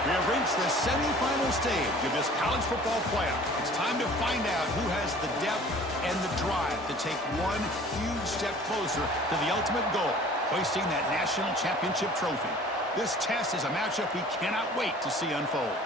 We have reached the semifinal stage of this college football playoff. It's time to find out who has the depth and the drive to take one huge step closer to the ultimate goal, hoisting that national championship trophy. This test is a matchup we cannot wait to see unfold.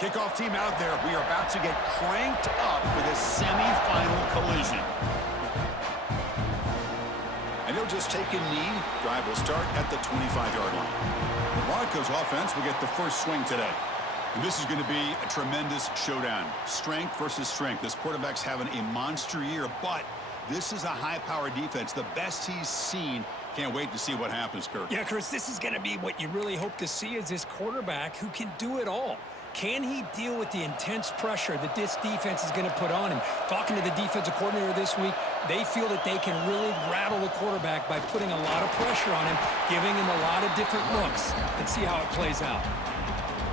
Kickoff team out there, we are about to get cranked up for this semifinal collision. And he'll just take a knee. Drive will start at the 25-yard line. The Broncos offense will get the first swing today. And this is going to be a tremendous showdown. Strength versus strength. This quarterback's having a monster year, but this is a high-powered defense. The best he's seen. Can't wait to see what happens, Kirk. Yeah, Chris, this is going to be what you really hope to see is this quarterback who can do it all. Can he deal with the intense pressure that this defense is going to put on him? Talking to the defensive coordinator this week, they feel that they can really rattle the quarterback by putting a lot of pressure on him, giving him a lot of different looks. Let's see how it plays out.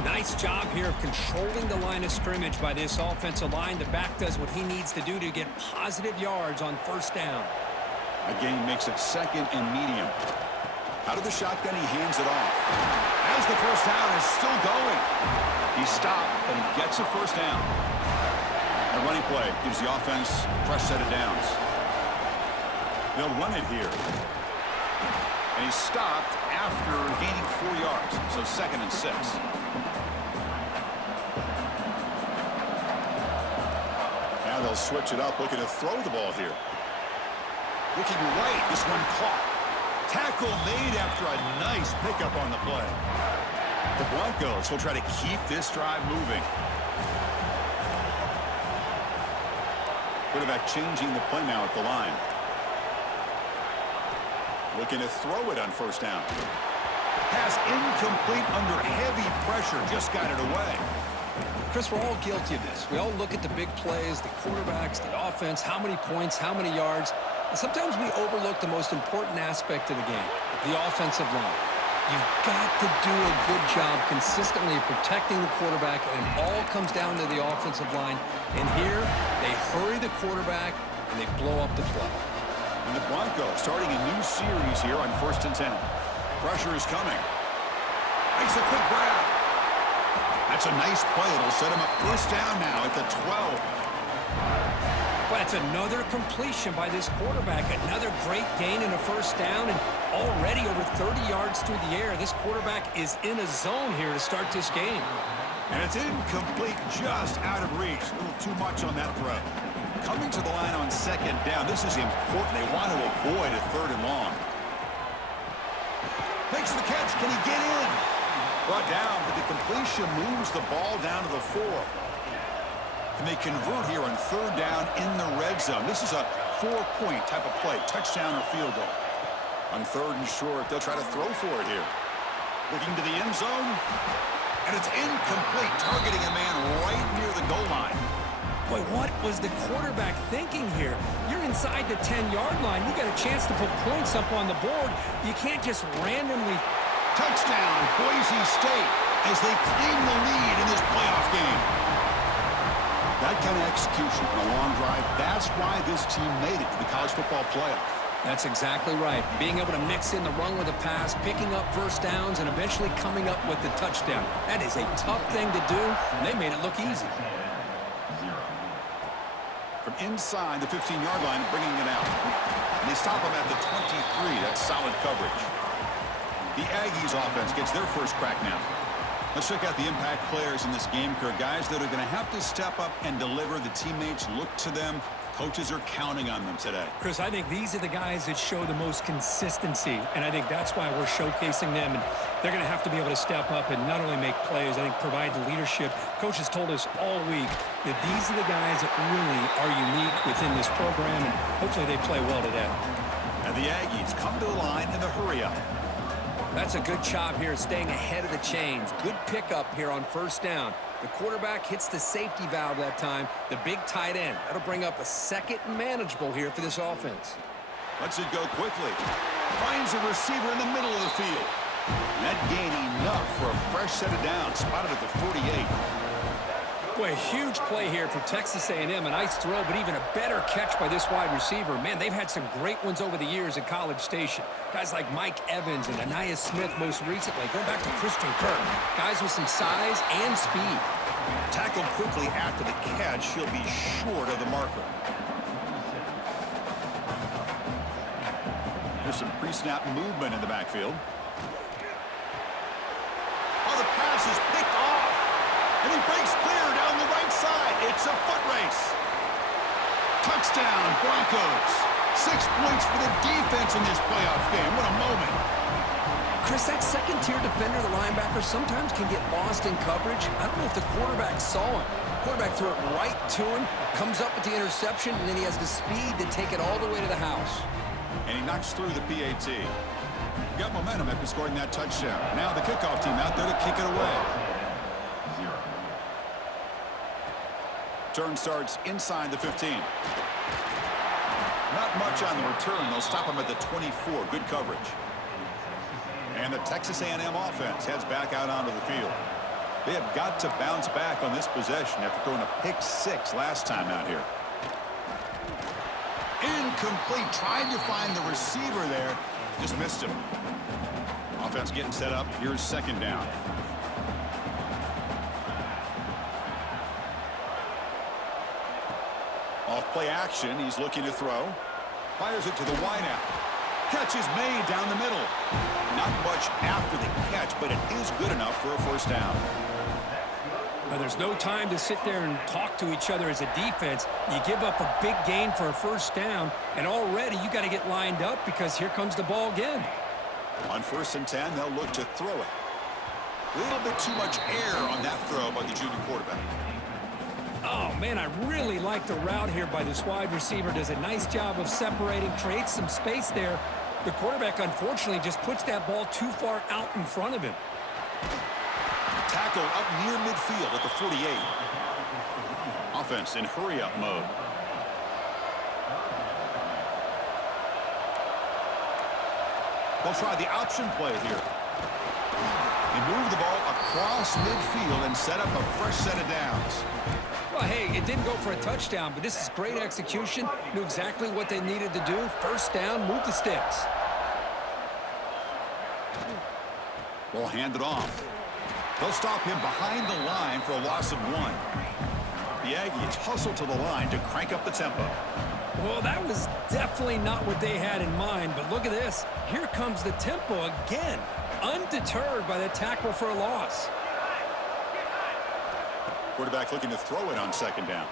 Nice job here of controlling the line of scrimmage by this offensive line. The back does what he needs to do to get positive yards on first down. Again, makes it second and medium. Out of the shotgun, he hands it off. As the first down is still going. He stopped, but he gets a first down. A running play gives the offense a fresh set of downs. They'll run it here. And he stopped after gaining 4 yards, so 2nd and 6. Now they'll switch it up, looking to throw the ball here. Looking right, this one caught. Tackle made after a nice pickup on the play. The Broncos will try to keep this drive moving. Quarterback changing the play now at the line. Looking to throw it on first down. Pass incomplete under heavy pressure. Just got it away. Chris, we're all guilty of this. We all look at the big plays, the quarterbacks, the offense, how many points, how many yards. And sometimes we overlook the most important aspect of the game, the offensive line. You've got to do a good job consistently protecting the quarterback, and it all comes down to the offensive line. And here, they hurry the quarterback, and they blow up the play. And the Broncos starting a new series here on 1st and 10. Pressure is coming. Makes a quick grab. That's a nice play. It'll set him up first down now at the 12. But it's another completion by this quarterback. Another great gain in a first down, and already over 30 yards through the air. This quarterback is in a zone here to start this game. And it's incomplete, just out of reach. A little too much on that throw. Coming to the line on 2nd down. This is important. They want to avoid a 3rd and long. Makes the catch. Can he get in? Brought down, but the completion moves the ball down to the 4. And they convert here on 3rd down in the red zone. This is a 4-point type of play, touchdown or field goal. On 3rd and short, they'll try to throw for it here. Looking to the end zone, and it's incomplete, targeting a man right near the goal line. Boy, what was the quarterback thinking here? You're inside the 10-yard line. You got a chance to put points up on the board. You can't just randomly... Touchdown, Boise State, as they claim the lead in this playoff game. That kind of execution on a long drive, that's why this team made it to the college football playoff. That's exactly right. Being able to mix in the run with a pass, picking up first downs, and eventually coming up with the touchdown. That is a tough thing to do, and they made it look easy. From inside the 15-yard line, bringing it out. And they stop him at the 23. That's solid coverage. The Aggies offense gets their first crack now. Let's check out the impact players in this game, Kirk. Guys that are going to have to step up and deliver. The teammates look to them. Coaches are counting on them today. Chris, I think these are the guys that show the most consistency, and I think that's why we're showcasing them. And they're going to have to be able to step up and not only make plays, I think provide the leadership. Coaches told us all week that these are the guys that really are unique within this program, and hopefully they play well today. And the Aggies come to the line in the hurry up. That's a good job here, staying ahead of the chains. Good pickup here on first down. The quarterback hits the safety valve that time. The big tight end. That'll bring up a 2nd and manageable here for this offense. Lets it go quickly. Finds a receiver in the middle of the field. And that gain enough for a fresh set of downs. Spotted at the 48. Boy, a huge play here for Texas A&M. A nice throw, but even a better catch by this wide receiver. Man, they've had some great ones over the years at College Station. Guys like Mike Evans and Anaya Smith most recently, going back to Christian Kirk. Guys with some size and speed. Tackled quickly after the catch. He'll be short of the marker. There's some pre-snap movement in the backfield. Oh, the pass is picked off. And he breaks clear down the right side. It's a foot race. Touchdown, Broncos. 6 points for the defense in this playoff game. What a moment. Chris, that second-tier defender, the linebacker, sometimes can get lost in coverage. I don't know if the quarterback saw him. Quarterback threw it right to him, comes up with the interception, and then he has the speed to take it all the way to the house. And he knocks through the PAT. Got momentum after scoring that touchdown. Now the kickoff team out there to kick it away. Turn starts inside the 15. Not much on the return. They'll stop him at the 24. Good coverage. And the Texas A&M offense heads back out onto the field. They have got to bounce back on this possession after throwing a pick 6 last time out here. Incomplete. Trying to find the receiver there. Just missed him. Offense getting set up. Here's second down. Off play action, he's looking to throw. Fires it to the wideout. Catch is made down the middle. Not much after the catch, but it is good enough for a first down. Now, there's no time to sit there and talk to each other as a defense. You give up a big gain for a first down, and already you got to get lined up because here comes the ball again. On 1st and 10, they'll look to throw it. A little bit too much air on that throw by the junior quarterback. Oh, man, I really like the route here by this wide receiver. Does a nice job of separating, creates some space there. The quarterback, unfortunately, just puts that ball too far out in front of him. Tackle up near midfield at the 48. Offense in hurry-up mode. They'll try the option play here. They move the ball across midfield and set up a fresh set of downs. Well, hey, it didn't go for a touchdown, but this is great execution. Knew exactly what they needed to do. First down, move the sticks. Ball handed off. They'll stop him behind the line for a loss of 1. The Aggies hustle to the line to crank up the tempo. Well, that was definitely not what they had in mind, but look at this. Here comes the tempo again, undeterred by the tackle for a loss. Quarterback looking to throw it on second down.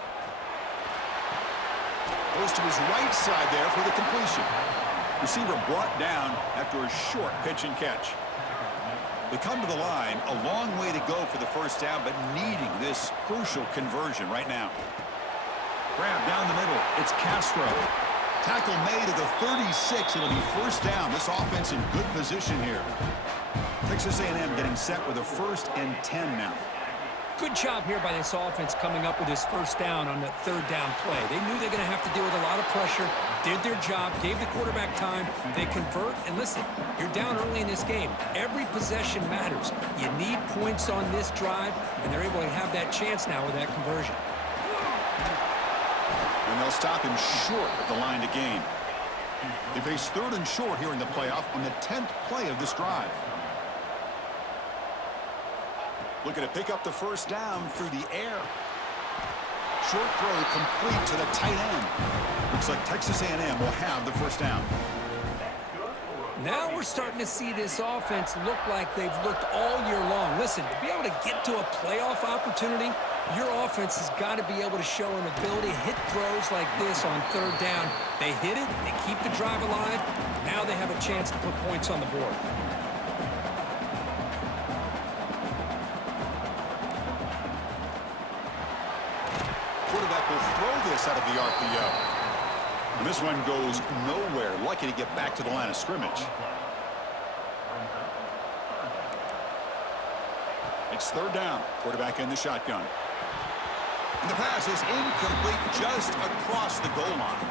Goes to his right side there for the completion. Receiver brought down after a short pitch and catch. They come to the line, a long way to go for the first down, but needing this crucial conversion right now. Grab down the middle. It's Castro. Tackle made at the 36. It'll be first down. This offense in good position here. Texas A&M getting set with a 1st and 10 now. Good job here by this offense coming up with this first down on the third down play. They knew they're going to have to deal with a lot of pressure, did their job, gave the quarterback time. They convert, and listen, you're down early in this game. Every possession matters. You need points on this drive, and they're able to have that chance now with that conversion. And they'll stop him short of the line to gain. They face 3rd and short here in the playoff on the 10th play of this drive. Looking to pick up the first down through the air. Short throw complete to the tight end. Looks like Texas A&M will have the first down. Now we're starting to see this offense look like they've looked all year long. Listen, to be able to get to a playoff opportunity, your offense has got to be able to show an ability to hit throws like this on third down. They hit it, they keep the drive alive. Now they have a chance to put points on the board. Quarterback will throw this out of the RPO. And this one goes nowhere. Lucky to get back to the line of scrimmage. It's third down. Quarterback in the shotgun. And the pass is incomplete just across the goal line.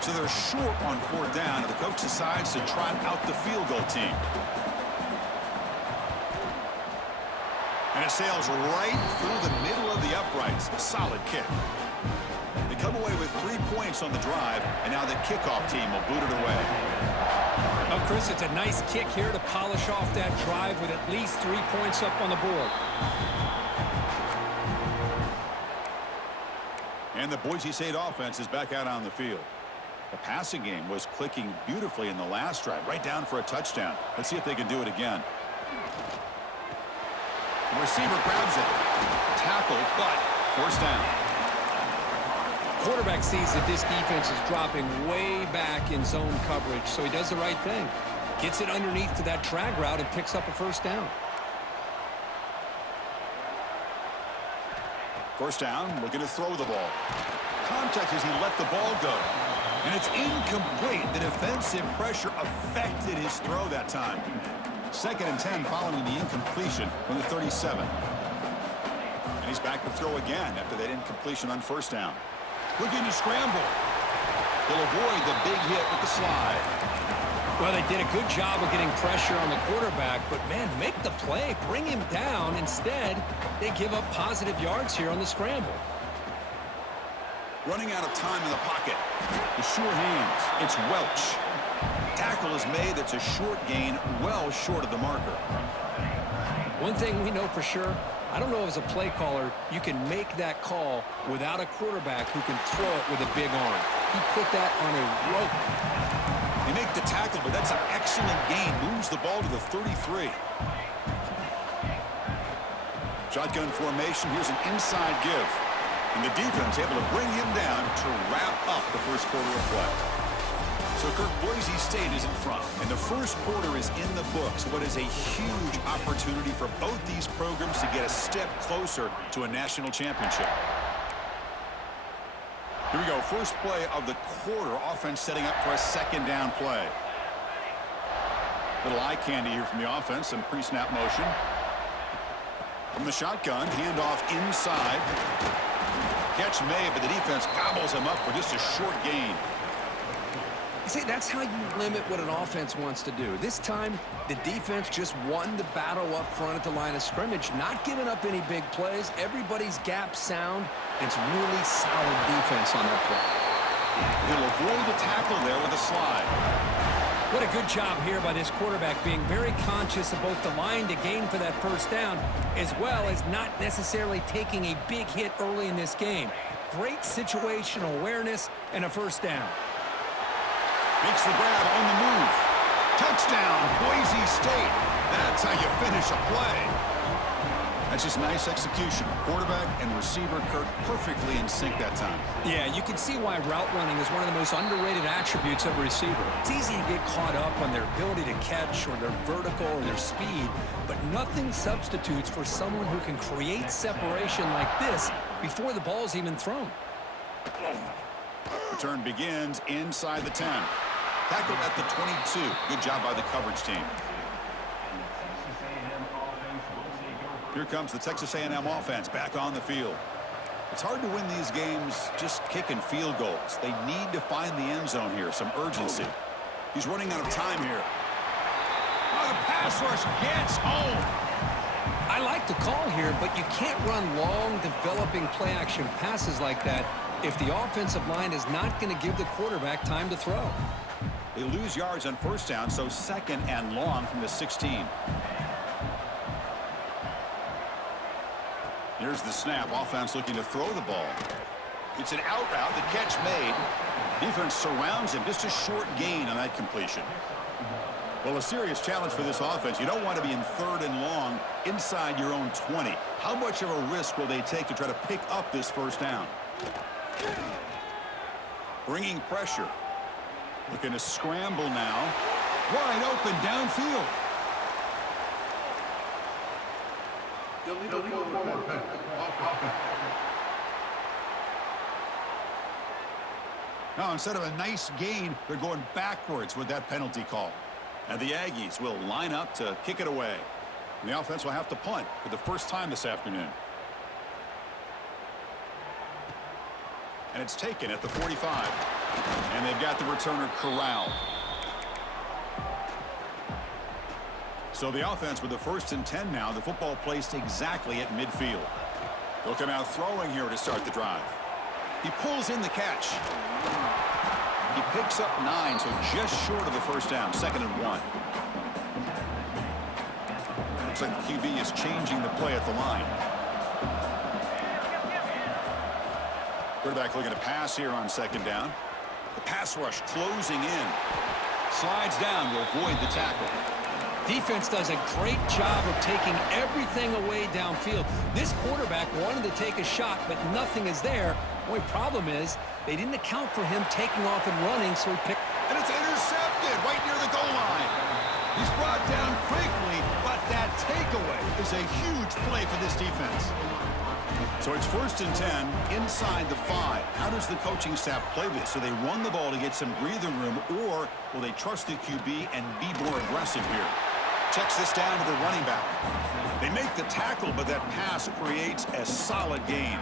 So they're short on fourth down, and the coach decides to trot out the field goal team. And it sails right through the middle of the uprights. A solid kick. They come away with 3 points on the drive, and now the kickoff team will boot it away. Well, Chris, it's a nice kick here to polish off that drive with at least 3 points up on the board. And the Boise State offense is back out on the field. The passing game was clicking beautifully in the last drive, right down for a touchdown. Let's see if they can do it again. The receiver grabs it. Tackled, but first down. Quarterback sees that this defense is dropping way back in zone coverage, so he does the right thing. Gets it underneath to that drag route and picks up a first down. First down, looking to throw the ball. Contact as he let the ball go. And it's incomplete. The defensive pressure affected his throw that time. 2nd and 10 following the incompletion from the 37. And he's back to throw again after that incompletion on first down. Looking to scramble. He'll avoid the big hit with the slide. Well, they did a good job of getting pressure on the quarterback, but, man, make the play. Bring him down. Instead, they give up positive yards here on the scramble. Running out of time in the pocket. The sure hands. It's Welch. Tackle is made. That's a short gain, well short of the marker. One thing we know for sure, I don't know as a play caller, you can make that call without a quarterback who can throw it with a big arm. He put that on a rope. They make the tackle, but that's an excellent gain. Moves the ball to the 33. Shotgun formation. Here's an inside give. And the defense able to bring him down to wrap up the first quarter of play. So, Kirk, Boise State is in front, and the first quarter is in the books. What is a huge opportunity for both these programs to get a step closer to a national championship. Here we go. First play of the quarter. Offense setting up for a second down play. Little eye candy here from the offense. Some pre-snap motion. From the shotgun, handoff inside. Catch made, but the defense gobbles him up for just a short gain. See, that's how you limit what an offense wants to do. This time, the defense just won the battle up front at the line of scrimmage, not giving up any big plays. Everybody's gap sound. It's really solid defense on that play. He'll avoid the tackle there with a slide. What a good job here by this quarterback, being very conscious of both the line to gain for that first down, as well as not necessarily taking a big hit early in this game. Great situational awareness and a first down. Makes the grab on the move. Touchdown, Boise State. That's how you finish a play. That's just nice execution. Quarterback and receiver, Kirk, perfectly in sync that time. Yeah, you can see why route running is one of the most underrated attributes of a receiver. It's easy to get caught up on their ability to catch or their vertical or their speed, but nothing substitutes for someone who can create separation like this before the ball's even thrown. Return begins inside the 10. Tackled at the 22. Good job by the coverage team. Here comes the Texas A&M offense back on the field. It's hard to win these games just kicking field goals. They need to find the end zone here, some urgency. He's running out of time here. Oh, the pass rush gets home. I like the call here, but you can't run long, developing play-action passes like that if the offensive line is not going to give the quarterback time to throw. They lose yards on first down, so 2nd and long from the 16. Here's the snap. Offense looking to throw the ball. It's an out route. The catch made. Defense surrounds him. Just a short gain on that completion. Well, a serious challenge for this offense. You don't want to be in 3rd and long inside your own 20. How much of a risk will they take to try to pick up this first down? Bringing pressure. Looking to scramble now. Wide open downfield. Now, instead of a nice gain, they're going backwards with that penalty call. And the Aggies will line up to kick it away. And the offense will have to punt for the first time this afternoon. And it's taken at the 45. And they've got the returner corralled. So the offense with the 1st and 10 now. The football placed exactly at midfield. They'll come out throwing here to start the drive. He pulls in the catch. He picks up 9, so just short of the first down. 2nd and 1. Looks like the QB is changing the play at the line. Quarterback looking to pass here on 2nd down. The pass rush closing in. Slides down to avoid the tackle. Defense does a great job of taking everything away downfield. This quarterback wanted to take a shot, but nothing is there. The only problem is they didn't account for him taking off and running, so he picked. And it's intercepted right near the goal line. He's brought down quickly, but that takeaway is a huge play for this defense. So it's 1st and 10 inside the 5. How does the coaching staff play this? Do they run the ball to get some breathing room, or will they trust the QB and be more aggressive here? Checks this down to the running back. They make the tackle, but that pass creates a solid gain.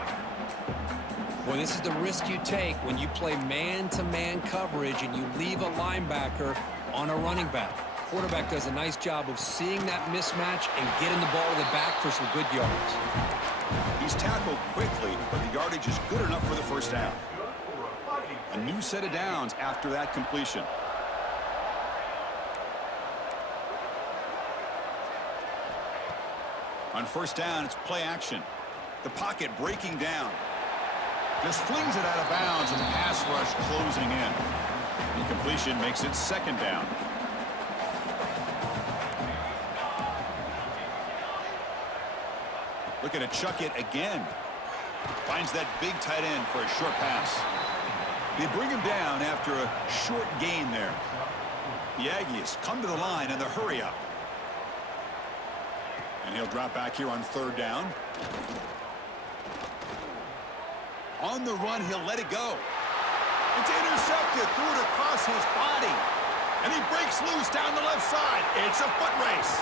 Well, this is the risk you take when you play man-to-man coverage and you leave a linebacker on a running back. Quarterback does a nice job of seeing that mismatch and getting the ball to the back for some good yards. He's tackled quickly, but the yardage is good enough for the first down. A new set of downs after that completion. On 1st down, it's play action. The pocket breaking down. Just flings it out of bounds, and the pass rush closing in. Incompletion makes it 2nd down. Looking to chuck it again. Finds that big tight end for a short pass. They bring him down after a short gain there. The Aggies come to the line in the hurry up. And he'll drop back here on 3rd down. On the run, he'll let it go. It's intercepted, threw it across his body. And he breaks loose down the left side. It's a foot race.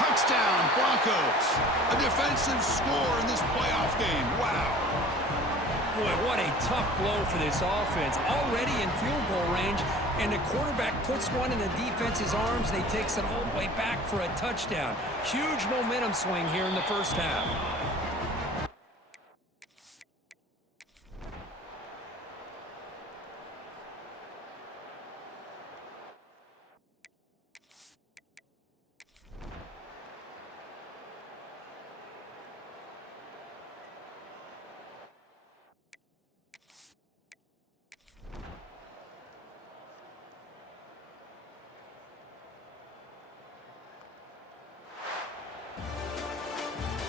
Touchdown, Broncos. A defensive score in this playoff game. Wow. Boy, what a tough blow for this offense. Already in field goal range, and the quarterback puts one in the defense's arms, and he takes it all the way back for a touchdown. Huge momentum swing here in the first half.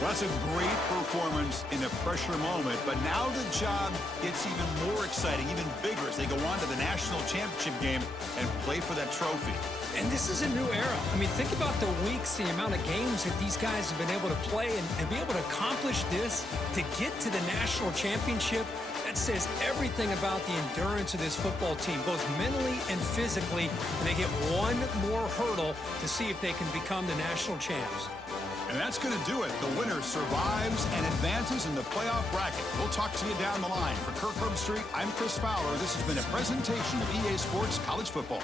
Well, that's a great performance in a pressure moment, but now the job gets even more exciting, even bigger as they go on to the national championship game and play for that trophy. And this is a new era. I mean, think about the weeks, the amount of games that these guys have been able to play and be able to accomplish this, to get to the national championship. That says everything about the endurance of this football team, both mentally and physically. And they hit one more hurdle to see if they can become the national champs. And that's going to do it. The winner survives and advances in the playoff bracket. We'll talk to you down the line. For Kirk Herbstreit, I'm Chris Fowler. This has been a presentation of EA Sports College Football.